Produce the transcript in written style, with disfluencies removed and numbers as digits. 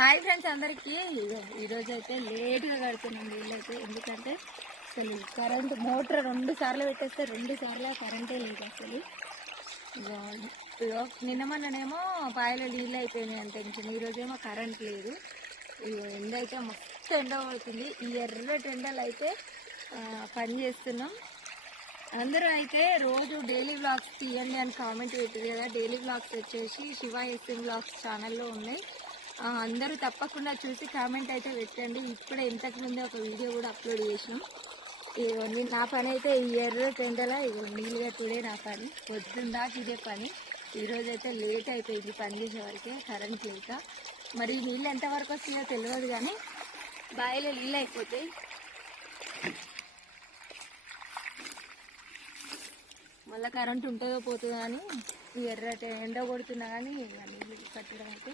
Hi friends అందరికీ. ఈరోజు అయితే లేట్గా కడుతున్నాం నీళ్ళు అయితే. ఎందుకంటే అసలు కరెంట్ మోటార్ 2 సార్లు పెట్టేస్తే 2 సార్లు కరెంటే లేదు అసలు. నిన్న మొన్ననేమో పాయలో నీళ్ళు అయిపోయినాయి అని టెన్షన్, ఈరోజేమో కరెంట్ లేదు. ఎండ అయితే మస్తు ఎండ పడుతుంది. ఈ ఎర్రటి ఎండలు అయితే పని చేస్తున్నాం. అందరూ అయితే రోజు డైలీ వ్లాగ్స్ తీయండి అని కామెంట్ పెట్టారు కదా. డైలీ వ్లాగ్స్ వచ్చేసి శివ ఎస్ఎం వ్లాగ్స్ ఛానల్లో ఉన్నాయి. అందరూ తప్పకుండా చూసి కామెంట్ అయితే పెట్టండి. ఇప్పుడే ఇంతకుముందే ఒక వీడియో కూడా అప్లోడ్ చేసినాం. ఇవన్నీ నా పని అయితే ఈ ఎర్ర ఎండలా నీళ్ళు కట్టుడే నా పని. పొద్దుందాక ఇదే పని. ఈరోజైతే లేట్ అయిపోయింది పని చేసే వరకే కరెంట్ లేక. మరి ఈ నీళ్ళు ఎంతవరకు వస్తాయో తెలియదు, కానీ బావిలో నీళ్ళు అయిపోతాయి. మళ్ళీ కరెంట్ ఉంటుందో పోతుందో అని ఈ ఎర్ర ఎండ కొడుతున్నా కానీ నీళ్ళు కట్టడం అయితే